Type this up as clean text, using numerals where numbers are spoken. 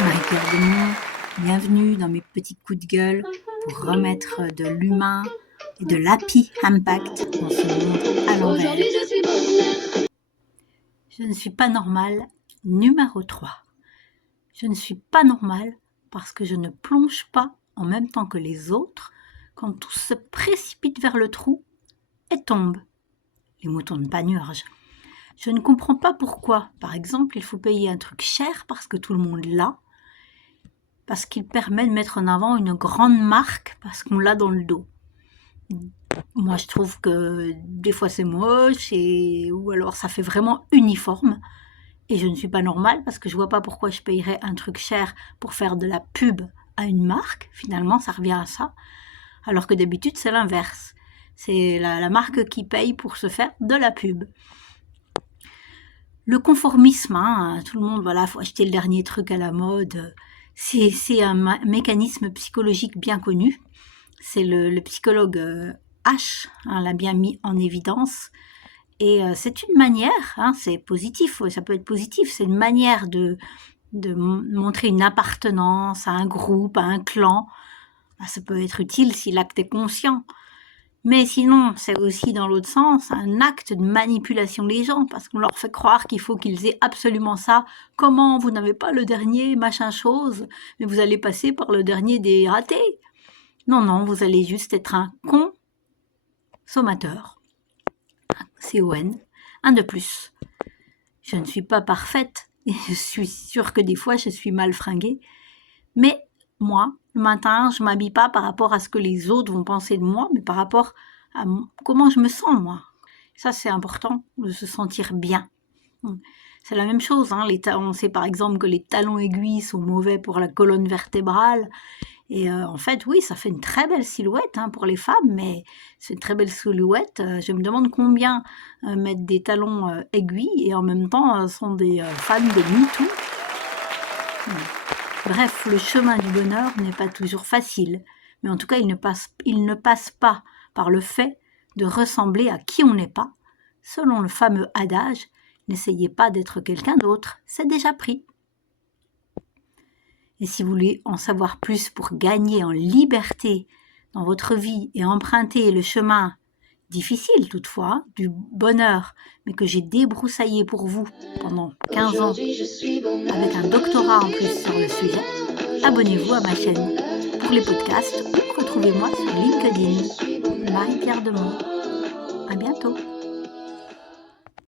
Marie-Pierre Demont, bienvenue dans mes petits coups de gueule pour remettre de l'humain et de l'happy impact dans ce monde à l'envers. Je ne suis pas normale, numéro 3. Je ne suis pas normale parce que je ne plonge pas en même temps que les autres quand tous se précipitent vers le trou et tombent. Les moutons de Panurge. Je ne comprends pas pourquoi, par exemple, il faut payer un truc cher parce que tout le monde l'a, parce qu'il permet de mettre en avant une grande marque parce qu'on l'a dans le dos. Moi, je trouve que des fois c'est moche ou alors ça fait vraiment uniforme. Et je ne suis pas normale parce que je vois pas pourquoi je payerais un truc cher pour faire de la pub à une marque. Finalement, ça revient à ça. Alors que d'habitude, c'est l'inverse. C'est la marque qui paye pour se faire de la pub. Le conformisme, tout le monde, voilà, faut acheter le dernier truc à la mode. C'est un mécanisme psychologique bien connu. C'est le psychologue H l'a bien mis en évidence. Et c'est une manière, c'est positif, ça peut être positif, c'est une manière de montrer une appartenance à un groupe, à un clan. Ça peut être utile si l'acte est conscient. Mais sinon, c'est aussi dans l'autre sens un acte de manipulation des gens, parce qu'on leur fait croire qu'il faut qu'ils aient absolument ça. Comment vous n'avez pas le dernier machin chose, mais vous allez passer par le dernier des ratés. Non, vous allez juste être un consommateur. CON, un de plus. Je ne suis pas parfaite, et je suis sûre que des fois je suis mal fringuée, mais moi, le matin, je m'habille pas par rapport à ce que les autres vont penser de moi, mais par rapport à comment je me sens, moi. Ça, c'est important, de se sentir bien. C'est la même chose, on sait par exemple que les talons aiguilles sont mauvais pour la colonne vertébrale, et en fait, oui, ça fait une très belle silhouette pour les femmes, mais c'est une très belle silhouette. Je me demande combien mettent des talons aiguilles et en même temps sont des fans de MeToo. Bref, le chemin du bonheur n'est pas toujours facile, mais en tout cas, il ne passe pas par le fait de ressembler à qui on n'est pas. Selon le fameux adage, n'essayez pas d'être quelqu'un d'autre, c'est déjà pris. Et si vous voulez en savoir plus pour gagner en liberté dans votre vie et emprunter le chemin difficile toutefois, du bonheur, mais que j'ai débroussaillé pour vous pendant 15 ans, avec un doctorat en plus sur le sujet, abonnez-vous à ma chaîne. Pour les podcasts, retrouvez-moi sur LinkedIn, Marie-Pierre Demont. À bientôt.